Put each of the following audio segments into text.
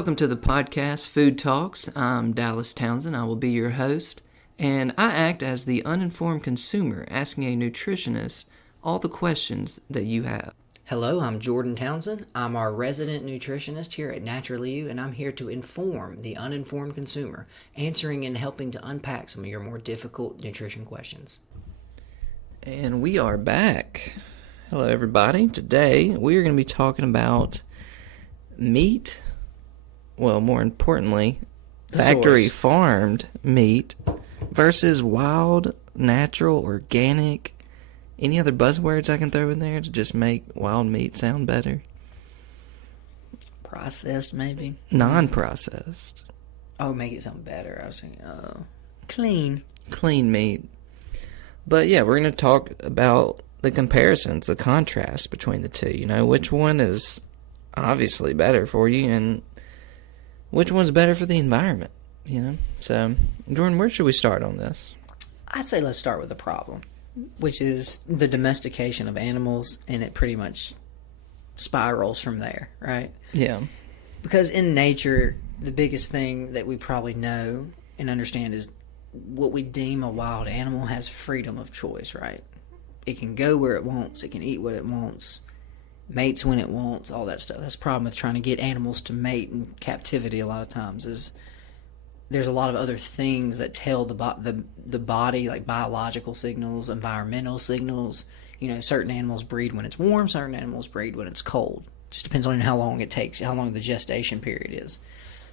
Welcome to the podcast, Food Talks. I'm Dallas Townsend. I will be your host, and I act as the uninformed consumer asking a nutritionist all the questions that you have. Hello, I'm Jordan Townsend. I'm our resident nutritionist here at Naturally You, and I'm here to inform the uninformed consumer, answering and helping to unpack some of your more difficult nutrition questions. And we are back. Hello, everybody. Today, we are going to be talking about meat. Well, more importantly, factory farmed meat versus wild, natural, organic. Any other buzzwords I can throw in there to just make wild meat sound better? Processed, maybe? Non-processed. Oh, make it sound better. I was thinking, clean. Clean meat. But yeah, we're going to talk about the comparisons, the contrast between the two. You know, which one is obviously better for you and which one's better for the environment, you know? So, Jordan, where should we start on this? I'd say let's start with the problem, which is the domestication of animals, and it pretty much spirals from there, right? Yeah. Because in nature, the biggest thing that we probably know and understand is what we deem a wild animal has freedom of choice, right? It can go where it wants, it can eat what it wants, mates when it wants, all that stuff. That's the problem with trying to get animals to mate in captivity a lot of times is there's a lot of other things that tell the body, like biological signals, environmental signals. You know, certain animals breed when it's warm, certain animals breed when it's cold. Just depends on how long it takes, how long the gestation period is.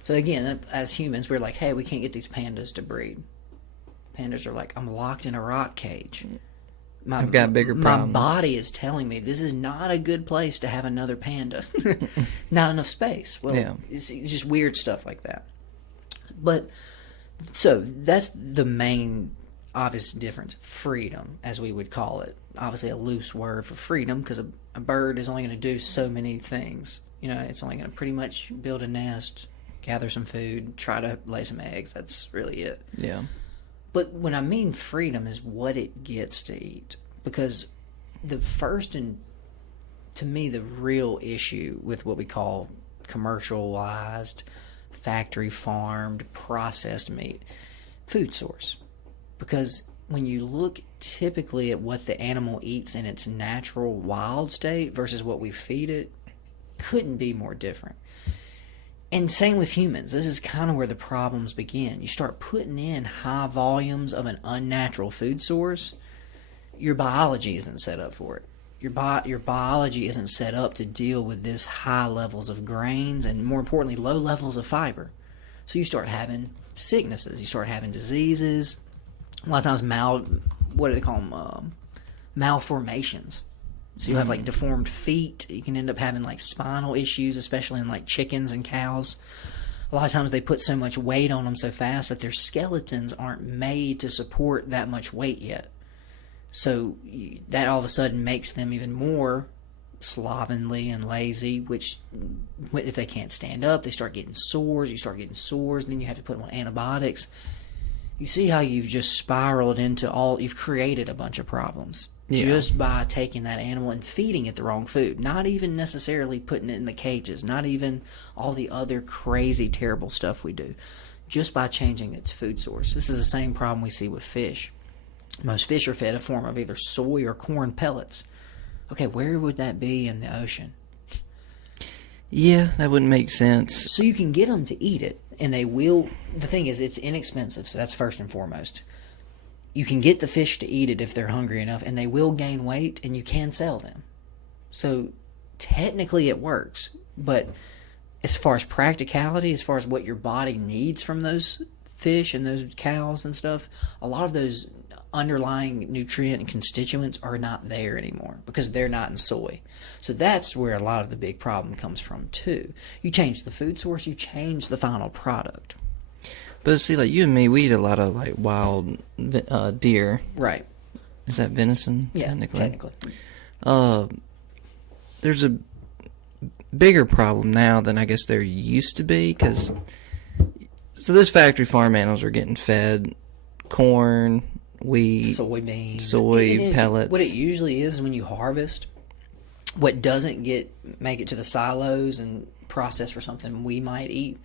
So again, as humans, we're like, hey, we can't get these pandas to breed. Pandas are like, I'm locked in a rock cage. I've got bigger problems. My body is telling me this is not a good place to have another panda. Not enough space. Well, yeah. It's just weird stuff like that. But, so, that's the main obvious difference. Freedom, as we would call it. Obviously a loose word for freedom, because a bird is only going to do so many things. You know, it's only going to pretty much build a nest, gather some food, try to lay some eggs. That's really it. Yeah. But when I mean freedom is what it gets to eat. Because the first and, to me, the real issue with what we call commercialized, factory farmed, processed meat, food source. Because when you look typically at what the animal eats in its natural wild state versus what we feed it, couldn't be more different. And same with humans. This is kind of where the problems begin. You start putting in high volumes of an unnatural food source, your biology isn't set up for it. Your biology isn't set up to deal with this high levels of grains and, more importantly, low levels of fiber. So you start having sicknesses. You start having diseases. A lot of times, what do they call them? Malformations. So you have like deformed feet. You can end up having like spinal issues, especially in like chickens and cows. A lot of times they put so much weight on them so fast that their skeletons aren't made to support that much weight yet. So that all of a sudden makes them even more slovenly and lazy, which if they can't stand up, they start getting sores. You start getting sores, and then you have to put them on antibiotics. You see how you've just spiraled into you've created a bunch of problems. Yeah. Just by taking that animal and feeding it the wrong food. Not even necessarily putting it in the cages. Not even all the other crazy, terrible stuff we do. Just by changing its food source. This is the same problem we see with fish. Most fish are fed a form of either soy or corn pellets. Okay, where would that be in the ocean? Yeah, that wouldn't make sense. So you can get them to eat it, and they will. The thing is, it's inexpensive, so that's first and foremost. You can get the fish to eat it if they're hungry enough, and they will gain weight, and you can sell them. So technically it works, but as far as practicality, as far as what your body needs from those fish and those cows and stuff, a lot of those underlying nutrient and constituents are not there anymore because they're not in soy. So that's where a lot of the big problem comes from too. You change the food source, you change the final product. But see, like you and me, we eat a lot of like wild deer. Right. Is that venison? Yeah, technically. There's a bigger problem now than I guess there used to be, because so those factory farm animals are getting fed corn, wheat, soybeans, soy pellets. What it usually is when you harvest, what doesn't make it to the silos and process for something we might eat,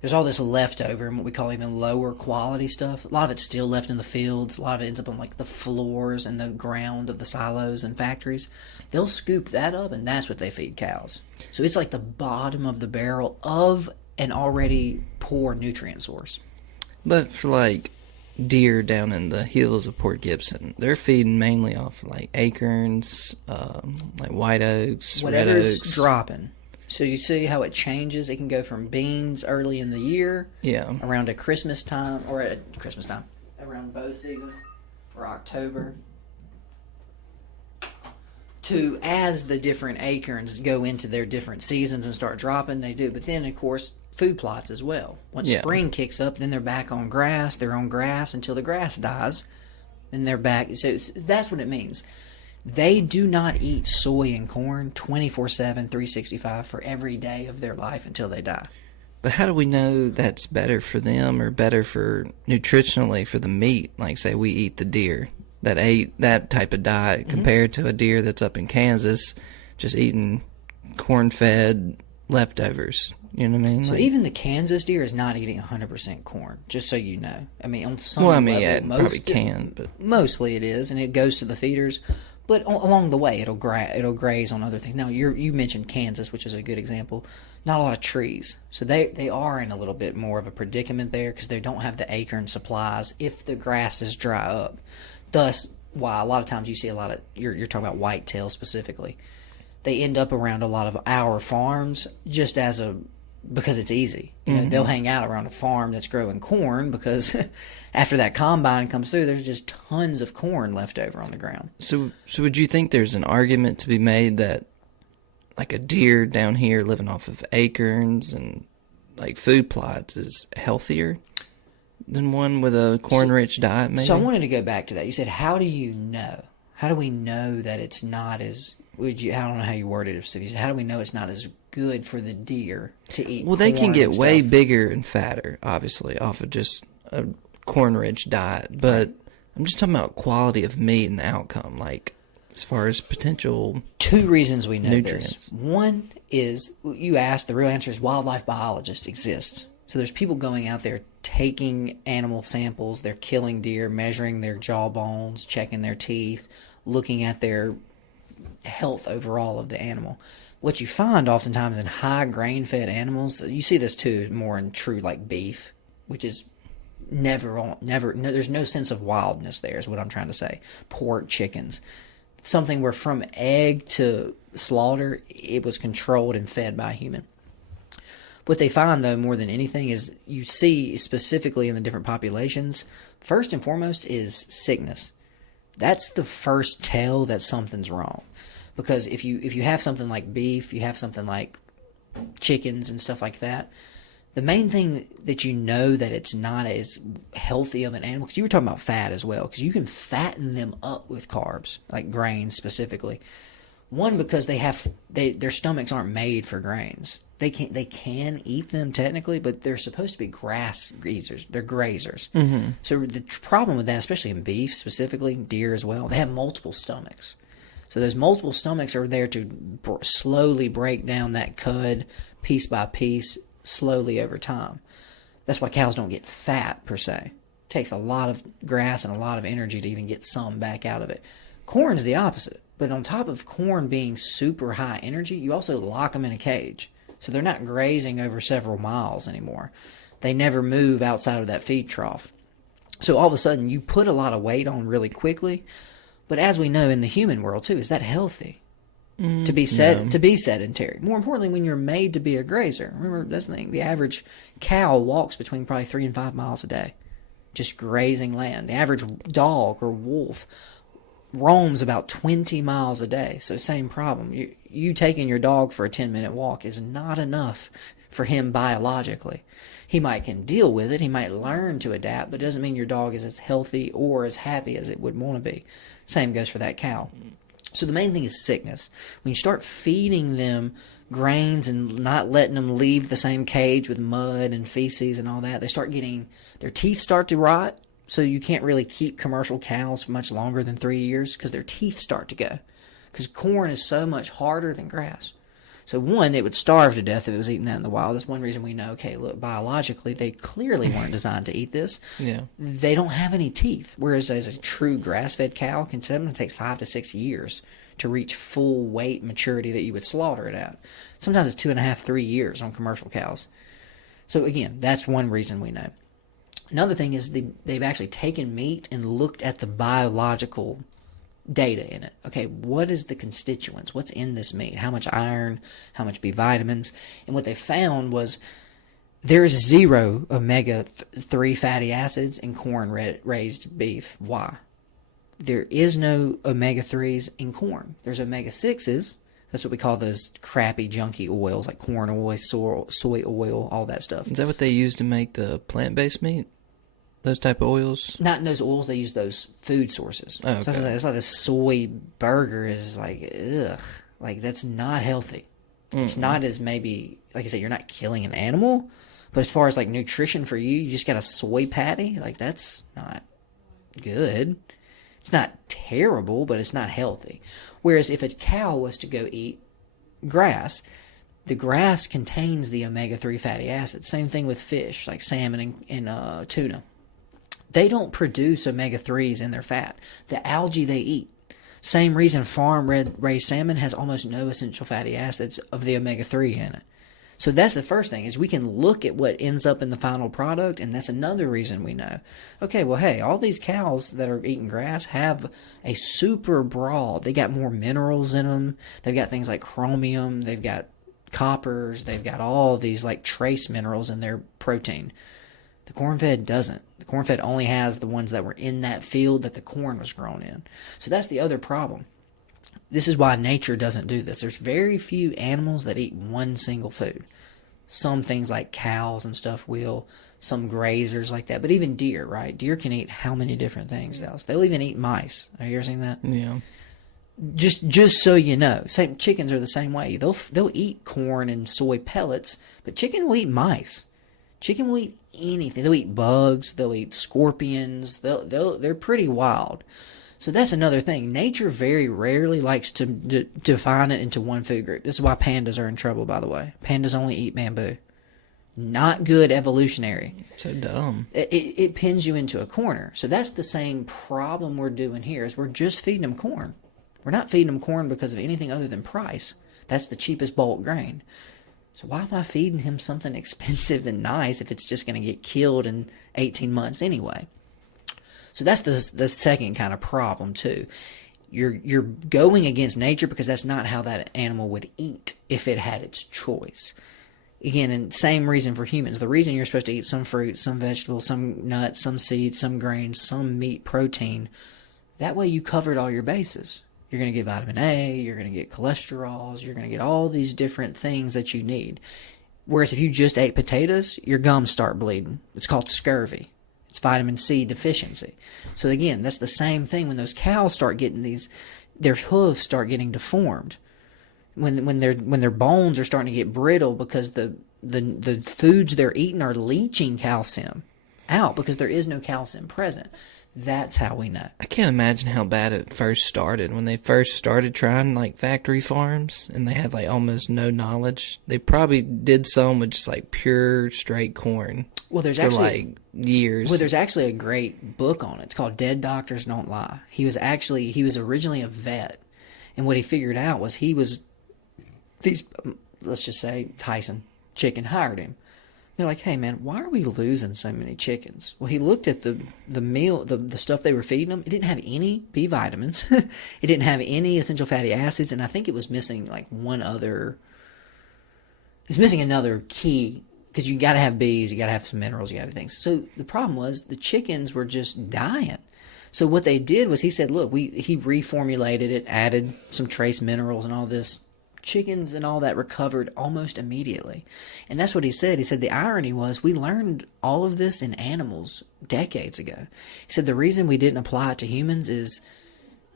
there's all this leftover and what we call even lower quality stuff. A lot of it's still left in the fields. A lot of it ends up on like the floors and the ground of the silos and factories. They'll scoop that up, and that's what they feed cows. So it's like the bottom of the barrel of an already poor nutrient source. But for like deer down in the hills of Port Gibson, they're feeding mainly off like acorns, like white oaks, Whatever's red oaks. dropping. So you see how it changes. It can go from beans early in the year, around a Christmas time, or at Christmas time, around bow season, or October, to as the different acorns go into their different seasons and start dropping, they do. But then, of course, food plots as well. Once spring kicks up, then they're back on grass. They're on grass until the grass dies. Then they're back. So that's what it means. They do not eat soy and corn 24/7, 365 for every day of their life until they die. But how do we know that's better for them or better for nutritionally for the meat? Like, say we eat the deer that ate that type of diet compared to a deer that's up in Kansas just eating corn-fed leftovers. You know what I mean? So like, even the Kansas deer is not eating 100% corn, just so you know. I mean, on some level, it probably can, but mostly it is, and it goes to the feeders. But along the way, it'll graze on other things. Now, you mentioned Kansas, which is a good example. Not a lot of trees. So they are in a little bit more of a predicament there because they don't have the acorn supplies if the grasses dry up. Thus, why a lot of times you see a lot of, you're talking about whitetail specifically, they end up around a lot of our farms just because it's easy. You know, they'll hang out around a farm that's growing corn because after that combine comes through, there's just tons of corn left over on the ground. So would you think there's an argument to be made that like a deer down here living off of acorns and like food plots is healthier than one with a corn-rich diet, maybe? So I wanted to go back to that. You said, how do you know? How do we know that it's not as... I don't know how you worded it. So you said, how do we know it's not as good for the deer to eat? Well, they can get way bigger and fatter, obviously, off of just a corn-rich diet. But I'm just talking about quality of meat and the outcome, like as far as potential 2 reasons we know nutrients. this. One is, you asked, the real answer is wildlife biologists exist. So there's people going out there taking animal samples. They're killing deer, measuring their jaw bones, checking their teeth, looking at their health overall of the animal. What you find oftentimes in high grain-fed animals, you see this too more in true like beef, which is never, there's no sense of wildness there is what I'm trying to say. Pork, chickens, something where from egg to slaughter, it was controlled and fed by a human. What they find, though, more than anything, is you see specifically in the different populations, first and foremost is sickness. That's the first tell that something's wrong. Because if you have something like beef, you have something like chickens and stuff like that, the main thing that you know that it's not as healthy of an animal, because you were talking about fat as well, because you can fatten them up with carbs, like grains specifically. One, because their stomachs aren't made for grains. They can eat them technically, but they're supposed to be grass grazers. They're grazers. Mm-hmm. So the problem with that, especially in beef specifically, deer as well, they have multiple stomachs. So those multiple stomachs are there to slowly break down that cud piece by piece, slowly over time. That's why cows don't get fat per se. It takes a lot of grass and a lot of energy to even get some back out of it. Corn's the opposite. But on top of corn being super high energy, you also lock them in a cage. So they're not grazing over several miles anymore. They never move outside of that feed trough. So all of a sudden, you put a lot of weight on really quickly. But as we know in the human world too, is that healthy? To be sedentary. More importantly, when you're made to be a grazer. Remember, that's the thing. The average cow walks between probably 3 and 5 miles a day, just grazing land. The average dog or wolf roams about 20 miles a day. So same problem. You taking your dog for a 10-minute walk is not enough for him biologically. He might can deal with it. He might learn to adapt, but it doesn't mean your dog is as healthy or as happy as it would want to be. Same goes for that cow. So the main thing is sickness. When you start feeding them grains and not letting them leave the same cage with mud and feces and all that, their teeth start to rot. So you can't really keep commercial cows for much longer than 3 years because their teeth start to go. Because corn is so much harder than grass. So one, it would starve to death if it was eating that in the wild. That's one reason we know, okay, look, biologically, they clearly weren't designed to eat this. Yeah. They don't have any teeth. Whereas as a true grass-fed cow can sometimes take 5 to 6 years to reach full weight maturity that you would slaughter it at. Sometimes it's 2.5, 3 years on commercial cows. So again, that's one reason we know. Another thing is they've actually taken meat and looked at the biological data in it. Okay, what is the constituents? What's in this meat? How much iron? How much B vitamins? And what they found was there's 0 omega-3 fatty acids in corn-raised beef. Why? There is no omega-3s in corn. There's omega-6s. That's what we call those crappy, junky oils like corn oil, soy oil, all that stuff. Is that what they use to make the plant-based meat? Those type of oils? Not in those oils, they use those food sources. Oh, okay. So that's why the soy burger is like, ugh. Like, that's not healthy. It's not as maybe, like I said, you're not killing an animal. But as far as, like, nutrition for you, you just got a soy patty. Like, that's not good. It's not terrible, but it's not healthy. Whereas if a cow was to go eat grass, the grass contains the omega-3 fatty acids. Same thing with fish, like salmon and tuna. They don't produce omega-3s in their fat. The algae they eat. Same reason farm-raised salmon has almost no essential fatty acids of the omega-3 in it. So that's the first thing, is we can look at what ends up in the final product, and that's another reason we know. Okay, well, hey, all these cows that are eating grass have a super broad, they got more minerals in them. They've got things like chromium, they've got coppers, they've got all these like trace minerals in their protein. The corn-fed doesn't. The corn-fed only has the ones that were in that field that the corn was grown in. So that's the other problem. This is why nature doesn't do this. There's very few animals that eat one single food. Some things like cows and stuff will. Some grazers like that. But even deer, right? Deer can eat how many different things, Dallas? They'll even eat mice. Have you ever seen that? Yeah. Just so you know, chickens are the same way. They'll eat corn and soy pellets, but chicken will eat mice. Chicken will eat anything. They'll eat bugs. They'll eat scorpions. They're pretty wild. So that's another thing. Nature very rarely likes to define it into one food group. This is why pandas are in trouble, by the way. Pandas only eat bamboo. Not good evolutionary. So dumb. It pins you into a corner. So that's the same problem we're doing here, is we're just feeding them corn. We're not feeding them corn because of anything other than price. That's the cheapest bulk grain. So why am I feeding him something expensive and nice if it's just going to get killed in 18 months anyway? So that's the second kind of problem too. You're going against nature because that's not how that animal would eat if it had its choice. Again, and same reason for humans. The reason you're supposed to eat some fruit, some vegetables, some nuts, some seeds, some grains, some meat, protein, that way you covered all your bases. You're going to get vitamin A, you're going to get cholesterols, you're going to get all these different things that you need. Whereas if you just ate potatoes, your gums start bleeding. It's called scurvy. It's vitamin C deficiency. So again, that's the same thing when those cows start getting their hooves start getting deformed. When their bones are starting to get brittle because the foods they're eating are leaching calcium out because there is no calcium present. That's how we know. I can't imagine how bad it first started. When they first started trying like factory farms and they had like almost no knowledge. They probably did some with just like pure straight corn. Well, there's for actually like years. Well, there's actually a great book on it. It's called Dead Doctors Don't Lie. He was originally a vet, and what he figured out was let's just say Tyson Chicken hired him. They're like, hey man, why are we losing so many chickens? Well, he looked at the meal, the stuff they were feeding them. It didn't have any B vitamins. It didn't have any essential fatty acids, and I think it was missing like it's missing another key, because you got to have B's, you got to have some minerals, you got to have things. So the problem was the chickens were just dying. So what they did was he said, look, he reformulated it, added some trace minerals and all this. Chickens and all that recovered almost immediately. And that's what he said. He said the irony was we learned all of this in animals decades ago. He said the reason we didn't apply it to humans is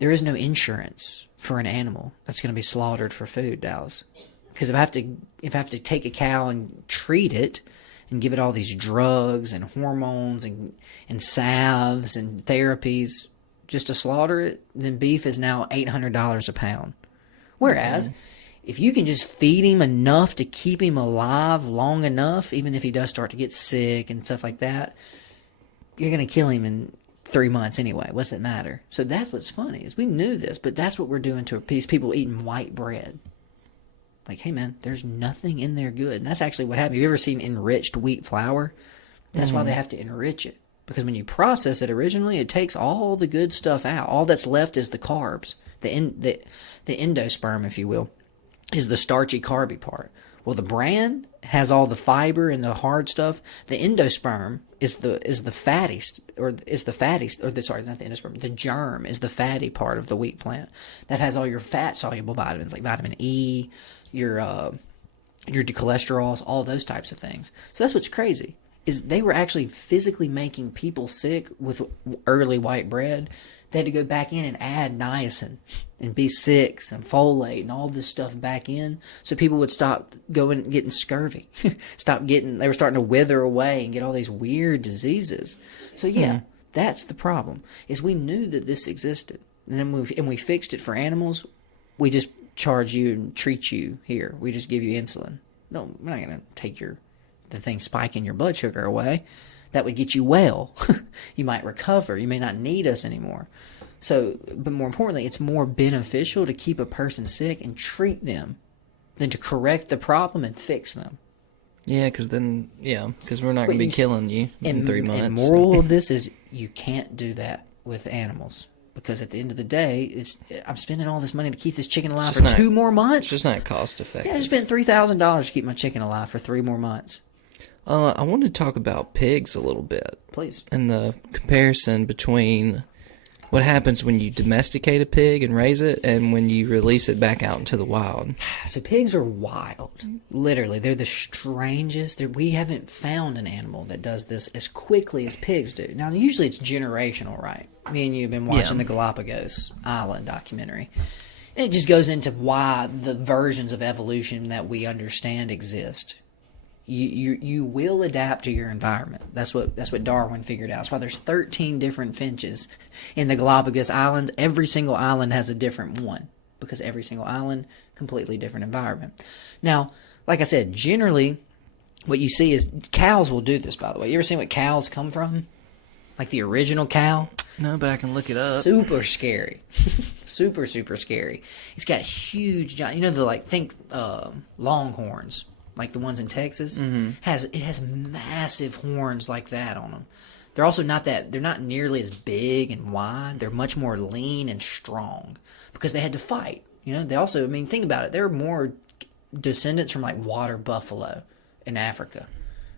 there is no insurance for an animal that's going to be slaughtered for food, Dallas. Because if I have to take a cow and treat it and give it all these drugs and hormones and salves and therapies just to slaughter it, then beef is now $800 a pound. Whereas if you can just feed him enough to keep him alive long enough, even if he does start to get sick and stuff like that, you're going to kill him in 3 months anyway. What's it matter? So that's what's funny is we knew this, but that's what we're doing to these people eating white bread. Like, hey man, there's nothing in there good. And that's actually what happened. Have you ever seen enriched wheat flour? That's why they have to enrich it. Because when you process it originally, it takes all the good stuff out. All that's left is the carbs. The endosperm, if you will, is the starchy, carby part. Well, the bran has all the fiber and the hard stuff. The endosperm is the fatty, sorry, not the endosperm. The germ is the fatty part of the wheat plant that has all your fat soluble vitamins like vitamin E, your decholesterols, all those types of things. So that's what's crazy is they were actually physically making people sick with early white bread. They had to go back in and add niacin and B6 and folate and all this stuff back in so people would stop getting scurvy. They were starting to wither away and get all these weird diseases. So yeah, that's the problem is we knew that this existed. And then we fixed it for animals. We just charge you and treat you here. We just give you insulin. No, we're not going to take the thing spiking your blood sugar away. That would get you well. You might recover. You may not need us anymore. So, but more importantly, it's more beneficial to keep a person sick and treat them than to correct the problem and fix them. Yeah, because we're not going to be killing you in 3 months. And moral of this is you can't do that with animals. Because at the end of the day, I'm spending all this money to keep this chicken alive for 2 more months. It's just not cost effective. Yeah, I just spent $3,000 to keep my chicken alive for 3 more months. I want to talk about pigs a little bit. Please. And the comparison between what happens when you domesticate a pig and raise it and when you release it back out into the wild. So pigs are wild. Literally. They're the strangest. We haven't found an animal that does this as quickly as pigs do. Now, usually it's generational, right? Me and you have been watching the Galapagos Island documentary. And it just goes into why the versions of evolution that we understand exist. You will adapt to your environment. That's what Darwin figured out. That's why there's 13 different finches in the Galapagos Islands. Every single island has a different one because every single island, completely different environment. Now, like I said, generally what you see is cows will do this, by the way. You ever seen what cows come from? Like the original cow? No, but I can look it up. Super scary. Super, super scary. It's got huge, giant, think longhorns. Like the ones in Texas, it has massive horns like that on them. They're also they're not nearly as big and wide. They're much more lean and strong because they had to fight. They also, think about it. They're more descendants from like water buffalo in Africa.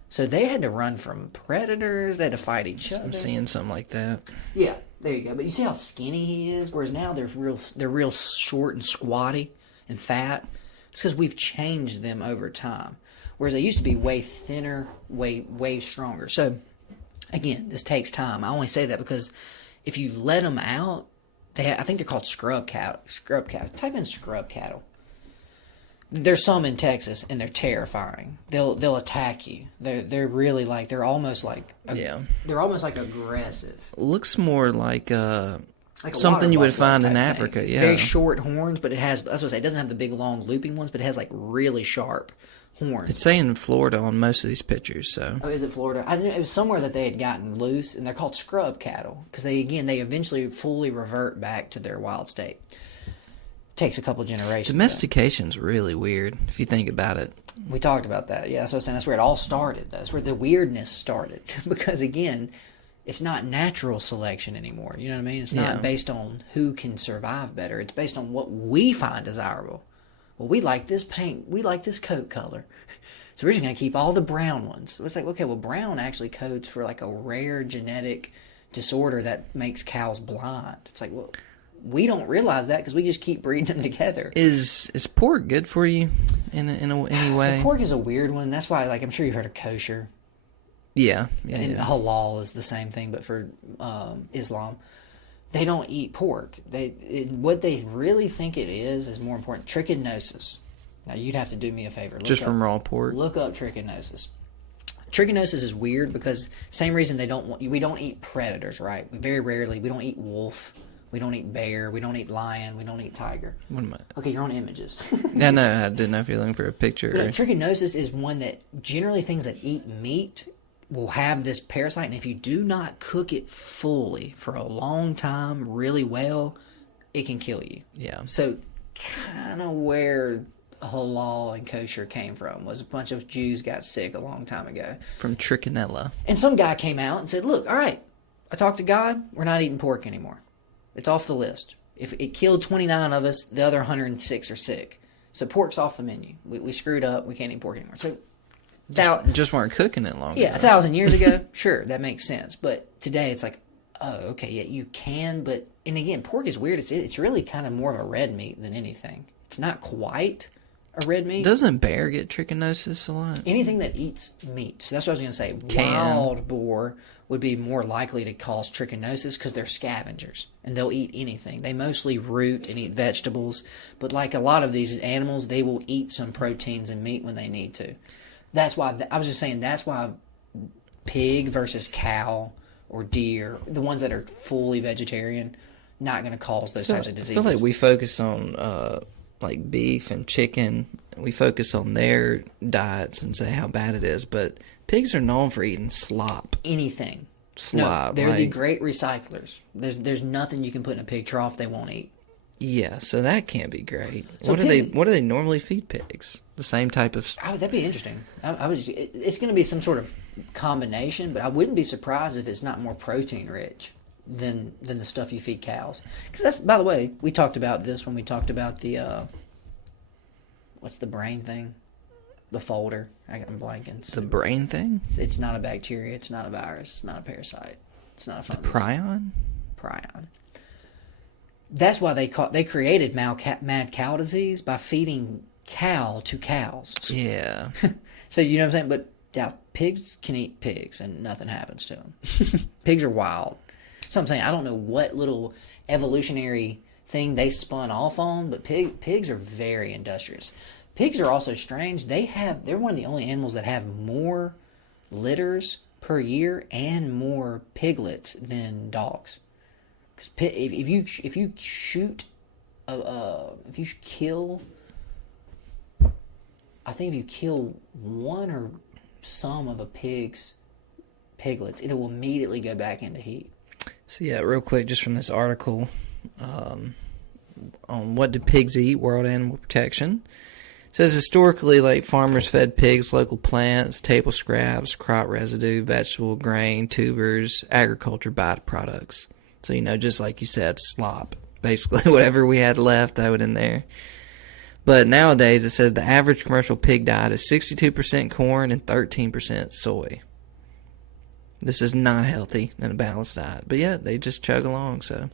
So they had to run from predators. They had to fight each other. I'm seeing something like that. Yeah, there you go. But you see how skinny he is? Whereas now they're real short and squatty and fat. It's because we've changed them over time. Whereas they used to be way thinner, way stronger. So, again, this takes time. I only say that because if you let them out, I think they're called scrub cattle. Type in scrub cattle. There's some in Texas, and they're terrifying. They'll attack you. They're really they're almost like aggressive. Looks more like something you would find in Africa. It's yeah, very short horns, but it has. That's what I say. It doesn't have the big long looping ones, but it has really sharp horns. It's saying Florida on most of these pictures. So, oh, is it Florida? I didn't know. It was somewhere that they had gotten loose, and they're called scrub cattle because they eventually fully revert back to their wild state. Takes a couple generations. Domestication's really weird if you think about it. We talked about that. Yeah, so I was saying that's where it all started. That's where the weirdness started because again, it's not natural selection anymore. You know what I mean? It's not based on who can survive better. It's based on what we find desirable. Well, we like this paint. We like this coat color. So we're just going to keep all the brown ones. So it's like, okay, well, brown actually codes for a rare genetic disorder that makes cows blind. It's like, well, we don't realize that because we just keep breeding them together. Is pork good for you in any way? So pork is a weird one. That's why, I'm sure you've heard of kosher. Yeah. And halal is the same thing, but for Islam, they don't eat pork. What they really think it is more important. Trichinosis. Now you'd have to do me a favor. Just from raw pork. Look up trichinosis. Trichinosis is weird because same reason we don't eat predators, right? We don't eat wolf. We don't eat bear. We don't eat lion. We don't eat tiger. What am I? Okay, you're on images. Yeah, no, I didn't know if you're looking for a picture. But trichinosis is one that generally things that eat meat will have this parasite, and if you do not cook it fully for a long time, really well, it can kill you. Yeah. So, kind of where halal and kosher came from was a bunch of Jews got sick a long time ago. From trichinella. And some guy came out and said, look, all right, I talked to God, we're not eating pork anymore. It's off the list. If it killed 29 of us, the other 106 are sick. So pork's off the menu. We screwed up, we can't eat pork anymore. So just weren't cooking it long enough. 1,000 years ago, sure, that makes sense. But today it's like, oh, okay, yeah, you can, but, and again, pork is weird. It's really kind of more of a red meat than anything. It's not quite a red meat. Doesn't bear get trichinosis a lot? Anything that eats meat. So that's what I was going to say. Can. Wild boar would be more likely to cause trichinosis because they're scavengers and they'll eat anything. They mostly root and eat vegetables, but like a lot of these animals, they will eat some proteins and meat when they need to. That's why, I was just saying, that's why pig versus cow or deer, the ones that are fully vegetarian, not going to cause those types of diseases. I feel like we focus on like beef and chicken. We focus on their diets and say how bad it is, but pigs are known for eating slop. Anything. Slop. No, they're the great recyclers. There's nothing you can put in a pig trough they won't eat. Yeah, so that can't be great. So what do they normally feed pigs? The same type of... Oh, that'd be interesting. It's going to be some sort of combination, but I wouldn't be surprised if it's not more protein rich than the stuff you feed cows. Because that's, by the way, we talked about this when we talked about the what's the brain thing? The folder. I'm blanking. The brain thing? It's not a bacteria. It's not a virus. It's not a parasite. It's not a fungus. The prion? Prion. That's why they created mad cow disease by feeding cow to cows. Yeah. So you know what I'm saying? But yeah, pigs can eat pigs and nothing happens to them. Pigs are wild. So I'm saying I don't know what little evolutionary thing they spun off on, but pigs are very industrious. Pigs are also strange. They're one of the only animals that have more litters per year and more piglets than dogs. Because if you kill, I think if you kill one or some of a pig's piglets, it will immediately go back into heat. So yeah, real quick, just from this article on what do pigs eat, World Animal Protection. It says historically, like farmers fed pigs local plants, table scraps, crop residue, vegetable, grain, tubers, agriculture byproducts. So, just like you said, slop. Basically, whatever we had left, throw it in there. But nowadays, it says the average commercial pig diet is 62% corn and 13% soy. This is not healthy and a balanced diet. But yeah, they just chug along, so.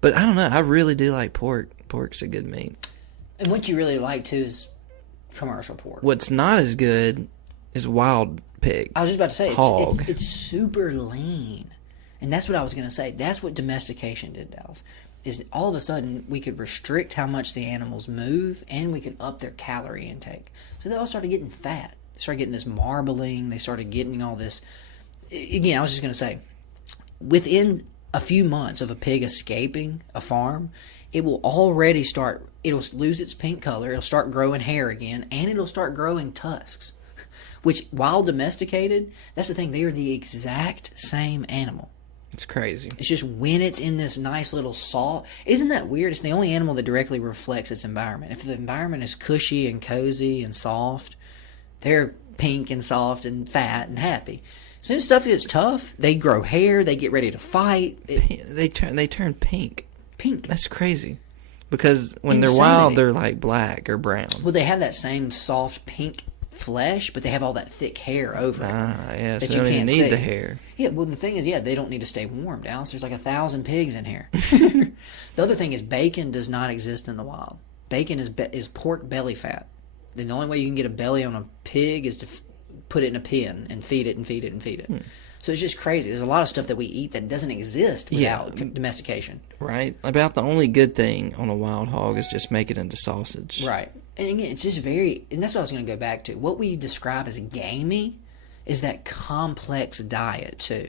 But I don't know. I really do like pork. Pork's a good meat. And what you really like, too, is commercial pork. What's not as good is wild pig. I was just about to say, hog. It's super lean. And that's what I was going to say. That's what domestication did, Dallas. Is all of a sudden we could restrict how much the animals move and we could up their calorie intake. So they all started getting fat. They started getting this marbling. They started getting all this. Again, I was just going to say, within a few months of a pig escaping a farm, it will already start, it'll lose its pink color, it'll start growing hair again, and it'll start growing tusks. Which, while domesticated, that's the thing, they are the exact same animal. It's crazy. It's just when it's in this nice little soft... Isn't that weird? It's the only animal that directly reflects its environment. If the environment is cushy and cozy and soft, they're pink and soft and fat and happy. As soon as stuff gets tough, they grow hair, they get ready to fight. They turn pink. Pink. That's crazy. Because when Insanity. they're wild, they're like black or brown. Well, they have that same soft pink flesh, but they have all that thick hair over it. Yeah, that so you they don't can't even need see. the hair. Yeah, well, the thing is, they don't need to stay warm, Dallas. There's like 1,000 pigs in here. The other thing is bacon does not exist in the wild. Bacon is pork belly fat. The only way you can get a belly on a pig is to put it in a pen and feed it and feed it and feed it. So it's just crazy. There's a lot of stuff that we eat that doesn't exist without domestication. Right. About the only good thing on a wild hog is just make it into sausage. Right. And again, it's just and that's what I was going to go back to. What we describe as gamey is that complex diet too.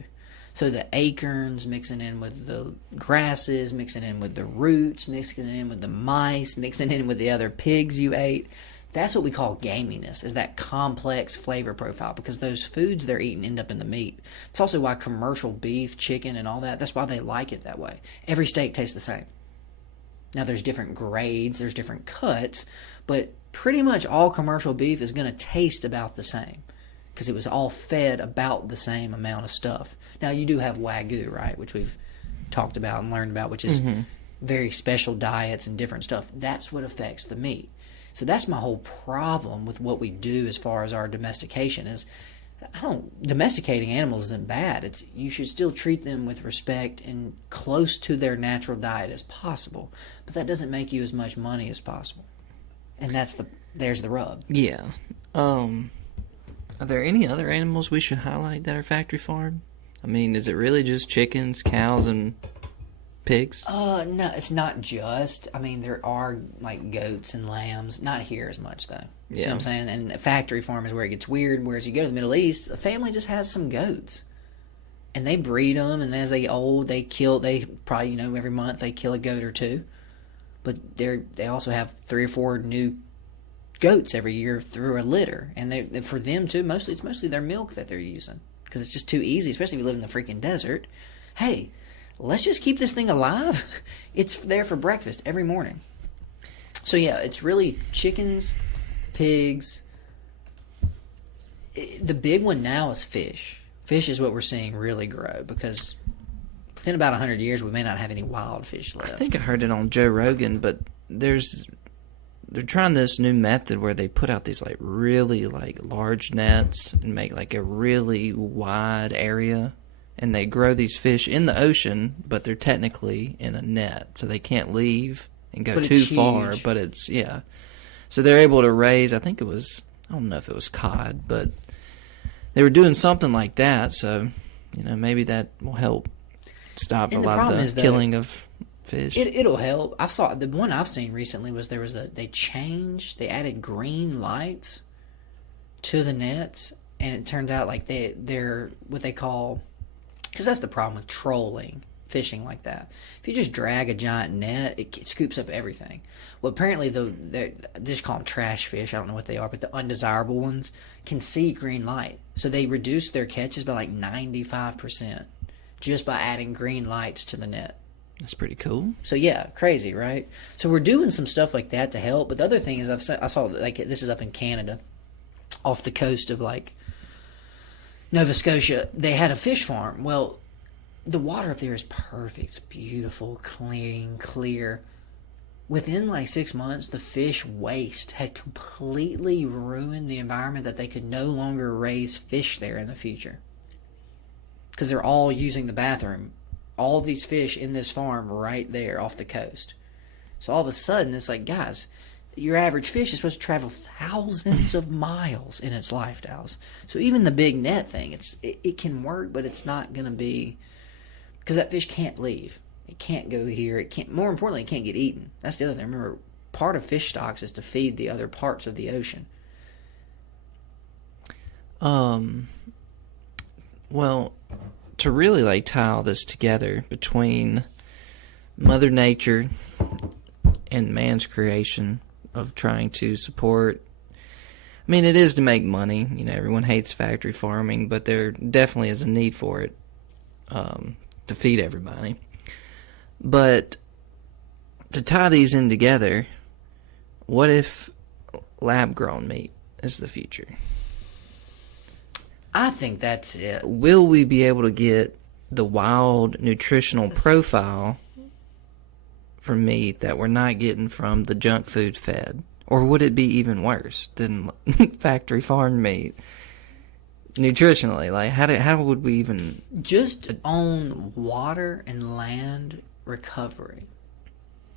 So the acorns mixing in with the grasses, mixing in with the roots, mixing in with the mice, mixing in with the other pigs you ate. That's what we call gaminess, is that complex flavor profile, because those foods they're eating end up in the meat. It's also why commercial beef, chicken, and all that's why they like it that way. Every steak tastes the same. Now, there's different grades, there's different cuts, but pretty much all commercial beef is going to taste about the same because it was all fed about the same amount of stuff. Now, you do have Wagyu, right, which we've talked about and learned about, which is very special diets and different stuff. That's what affects the meat. So that's my whole problem with what we do as far as our domestication is domesticating animals isn't bad. It's you should still treat them with respect and close to their natural diet as possible. But that doesn't make you as much money as possible. And there's the rub. Yeah. Are there any other animals we should highlight that are factory farmed? I mean, is it really just chickens, cows, and pigs? No, it's not just. I mean, there are like goats and lambs. Not here as much though. You see what I'm saying? And a factory farm is where it gets weird. Whereas you go to the Middle East, a family just has some goats, and they breed them. And as they get old, they probably every month they kill a goat or two. But they also have 3 or 4 new goats every year through a litter, and for them too. It's mostly their milk that they're using because it's just too easy, especially if you live in the freaking desert. Hey, let's just keep this thing alive. It's there for breakfast every morning. So yeah, it's really chickens, pigs. The big one now is fish. Fish is what we're seeing really grow because within about 100 years we may not have any wild fish left. I think I heard it on Joe Rogan, but they're trying this new method where they put out these like really like large nets and make like a really wide area. And they grow these fish in the ocean, but they're technically in a net, so they can't leave and go too far. But it's so they're able to raise. I think I don't know if it was cod, but they were doing something like that. So maybe that will help stop a lot of the killing of fish. It'll help. The one I've seen recently was they added green lights to the nets, and it turned out like they're what they call. Because that's the problem with trolling, fishing like that. If you just drag a giant net, it scoops up everything. Well, apparently, they just call them trash fish. I don't know what they are, but the undesirable ones can see green light. So they reduce their catches by like 95% just by adding green lights to the net. That's pretty cool. So yeah, crazy, right? So we're doing some stuff like that to help. But the other thing is I saw like this is up in Canada, off the coast of like Nova Scotia, they had a fish farm. Well, the water up there is perfect. It's beautiful, clean, clear. Within like 6 months, the fish waste had completely ruined the environment that they could no longer raise fish there in the future. Because they're all using the bathroom. All these fish in this farm right there off the coast. So all of a sudden, it's like, guys, your average fish is supposed to travel thousands of miles in its life, Dallas. So even the big net thing, it can work, but it's not going to be... Because that fish can't leave. It can't go here. It can't. More importantly, it can't get eaten. That's the other thing. Remember, part of fish stocks is to feed the other parts of the ocean. Well, to really like tie all this together between Mother Nature and man's creation of trying to support. I mean, it is to make money. Everyone hates factory farming, but there definitely is a need for it to feed everybody. But to tie these in together, what if lab-grown meat is the future? I think that's it. Will we be able to get the wild nutritional profile from meat that we're not getting from the junk food fed? Or would it be even worse than factory farmed meat? Nutritionally, like how would we even... Just on water and land recovery,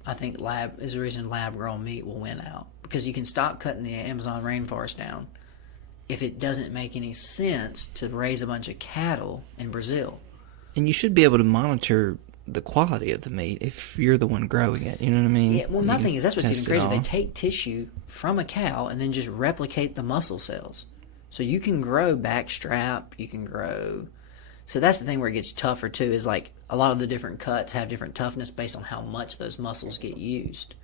I think is the reason lab-grown meat will win out. Because you can stop cutting the Amazon rainforest down if it doesn't make any sense to raise a bunch of cattle in Brazil. And you should be able to monitor the quality of the meat if you're the one growing it. You know what I mean? Yeah, well, my thing is that's what's even crazy. They take tissue from a cow and then just replicate the muscle cells. So you can grow backstrap, you can grow So that's the thing where it gets tougher too, is like a lot of the different cuts have different toughness based on how much those muscles get used.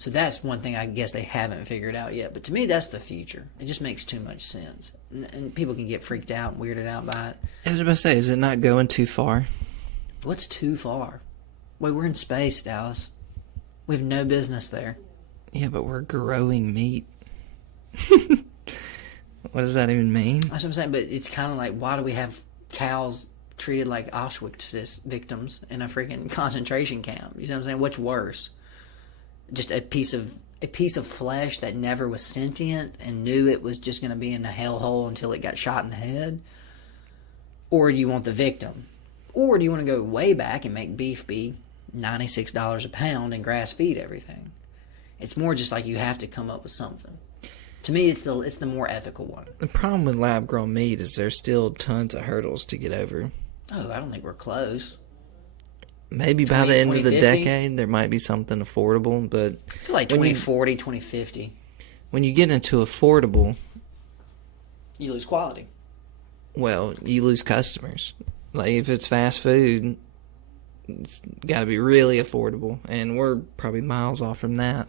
So that's one thing I guess they haven't figured out yet. But to me, that's the future. It just makes too much sense. And people can get freaked out and weirded out by it. I was about to say, is it not going too far? What's too far? Wait, we're in space, Dallas. We have no business there. Yeah, but we're growing meat. What does that even mean? That's what I'm saying. But it's kind of like, why do we have cows treated like Auschwitz victims in a freaking concentration camp? You know what I'm saying? What's worse? Just a piece of flesh that never was sentient and knew it was just going to be in the hellhole until it got shot in the head? Or do you want the victim? Or do you want to go way back and make beef be $96 a pound and grass feed everything? It's more just like you have to come up with something. To me, it's the more ethical one. The problem with lab-grown meat is there's still tons of hurdles to get over. Oh, I don't think we're close. Maybe by the end of the decade, there might be something affordable, but... I feel like 2040, 2050. When you get into affordable... You lose quality. Well, you lose customers. Like, if it's fast food, it's got to be really affordable, and we're probably miles off from that.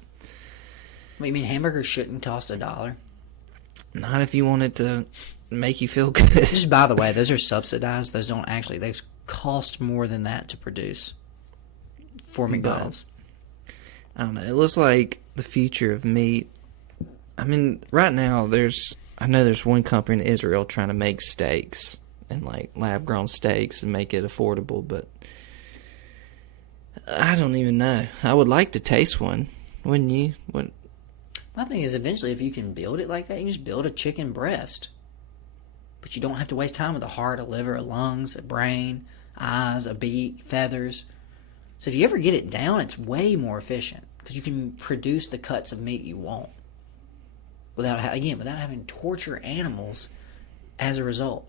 What, you mean hamburgers shouldn't cost $1? Not if you want it to make you feel good. Just by the way, those are subsidized. Those don't actually... They cost more than that to produce for McDonald's. But, I don't know. It looks like the future of meat. I mean, right now, I know there's one company in Israel trying to make steaks and like lab-grown steaks and make it affordable, but I don't even know. I would like to taste one, wouldn't you? My thing is, eventually, if you can build it like that, you can just build a chicken breast. But you don't have to waste time with a heart, a liver, a lungs, a brain, eyes, a beak, feathers. So if you ever get it down, it's way more efficient because you can produce the cuts of meat you want without having to torture animals as a result.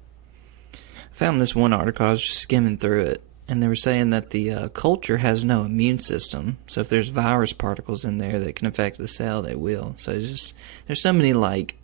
I found this one article. I was just skimming through it, and they were saying that the culture has no immune system. So if there's virus particles in there that can affect the cell, they will. So there's so many like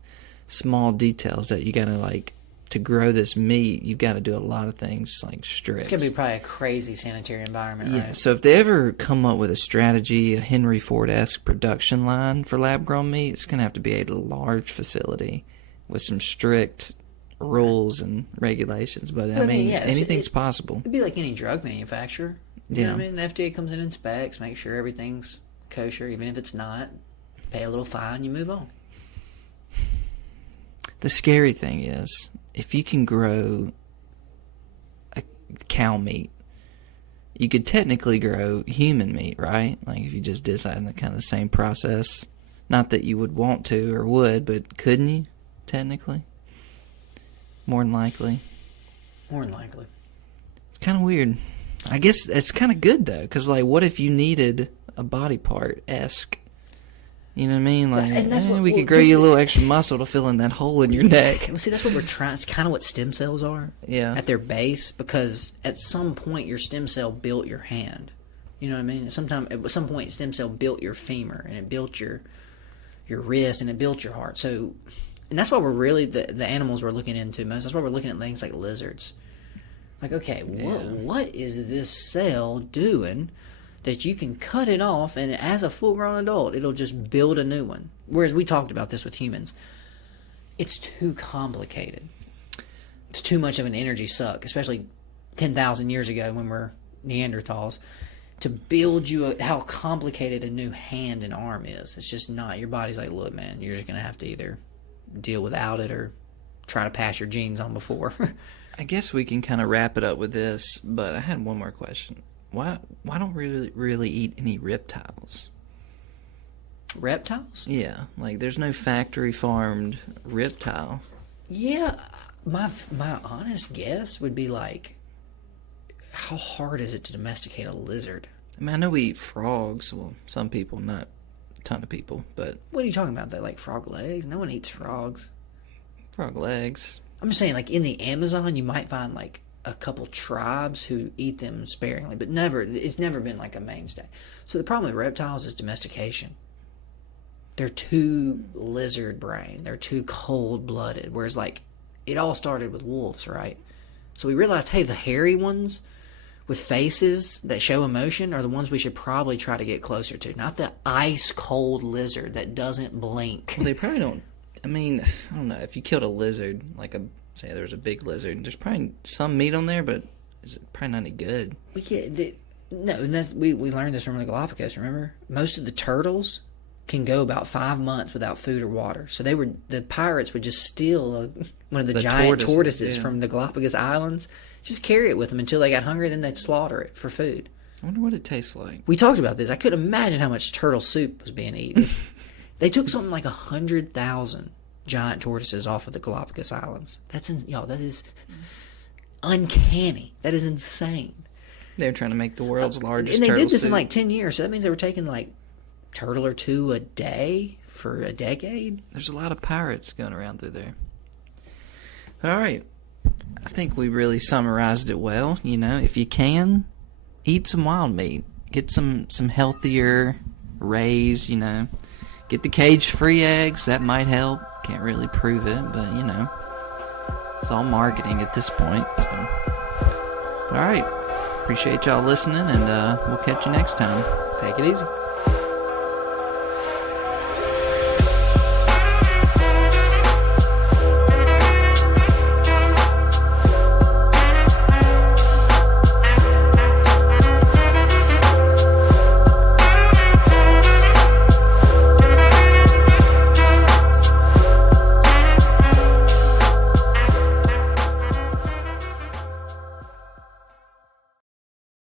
small details that you gotta like. To grow this meat, you've got to do a lot of things like strict. It's going to be probably a crazy sanitary environment, yeah, right? So if they ever come up with a strategy, a Henry Ford-esque production line for lab-grown meat, it's going to have to be a large facility with some strict rules and regulations. But I mean yeah, anything's possible. It'd be like any drug manufacturer. You know what I mean? The FDA comes in and inspects, make sure everything's kosher, even if it's not. Pay a little fine, you move on. The scary thing is, if you can grow a cow meat, you could technically grow human meat, right? Like if you just did that in the kind of the same process. Not that you would want to or would, but couldn't you, technically? More than likely. More than likely. Kind of weird. I guess it's kind of good, though, because, like, what if you needed a body part-esque? You know what I mean? Like, and that's we could grow you a little extra muscle to fill in that hole in your neck. Well, see, that's what we're trying. It's kind of what stem cells are. Yeah. At their base, because at some point your stem cell built your hand. You know what I mean? At some point, stem cell built your femur, and it built your wrist, and it built your heart. So, and that's why we're really the animals we're looking into most. That's why we're looking at things like lizards. Like, okay, what is this cell doing that you can cut it off, and as a full-grown adult, it'll just build a new one? Whereas we talked about this with humans. It's too complicated. It's too much of an energy suck, especially 10,000 years ago when we're Neanderthals, to build you how complicated a new hand and arm is. It's just not. Your body's like, look, man, you're just going to have to either deal without it or try to pass your genes on before. I guess we can kind of wrap it up with this, but I had one more question. Why don't we really eat any reptiles? Reptiles? Yeah, like there's no factory farmed reptile. Yeah, my honest guess would be like, how hard is it to domesticate a lizard? I mean, I know we eat frogs. Well, some people, not a ton of people, but... What are you talking about? They like frog legs? No one eats frogs. Frog legs. I'm just saying, like, in the Amazon, you might find, like, a couple tribes who eat them sparingly, but it's never been, like, a mainstay. So the problem with reptiles is domestication. They're too lizard brain. They're too cold-blooded, whereas, like, it all started with wolves, right? So we realized, hey, the hairy ones with faces that show emotion are the ones we should probably try to get closer to, not the ice cold lizard that doesn't blink. Well, they probably don't. I mean, I don't know. If you killed a lizard, say there was a big lizard, there's probably some meat on there, but it's probably not any good. No, and we learned this from the Galapagos. Remember, most of the turtles can go about 5 months without food or water. So the pirates would just steal one of the giant tortoises from the Galapagos Islands, just carry it with them until they got hungry, then they'd slaughter it for food. I wonder what it tastes like. We talked about this. I couldn't imagine how much turtle soup was being eaten. They took something like 100,000 giant tortoises off of the Galapagos Islands. That is uncanny. That is insane. They're trying to make the world's largest turtle soup. And they did this soup. in like 10 years, so that means they were taking like turtle or two a day for a decade. There's a lot of pirates going around through there. All right. I think we really summarized it well. If you can, eat some wild meat. Get some healthier rays, Get the cage-free eggs. That might help. Can't really prove it, but, it's all marketing at this point. So, all right. Appreciate y'all listening, and we'll catch you next time. Take it easy.